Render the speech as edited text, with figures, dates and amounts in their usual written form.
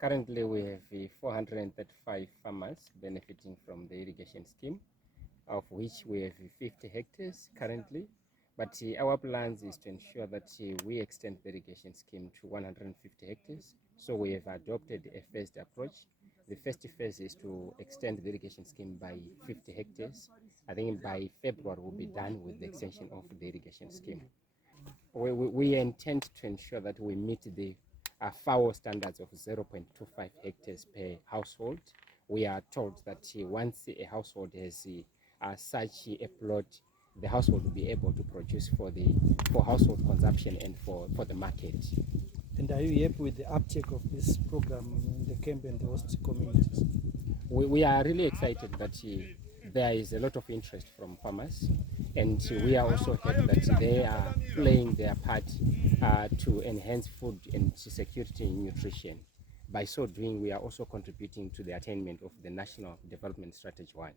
Currently, we have 435 farmers benefiting from the irrigation scheme, of which we have 50 hectares currently. But our plans is to ensure that we extend the irrigation scheme to 150 hectares. So we have adopted a phased approach. The first phase is to extend the irrigation scheme by 50 hectares. I think by February we'll be done with the extension of the irrigation scheme. We intend to ensure that we meet the FAO standards of 0.25 hectares per household. We are told that once a household has such a plot, the household will be able to produce for household consumption and for the market. And are you happy with the uptake of this program in the camp and the host communities? We are really excited that there is a lot of interest from farmers, and we are also happy that they are playing their part to enhance food and security and nutrition. By so doing, we are also contributing to the attainment of the National Development Strategy 1.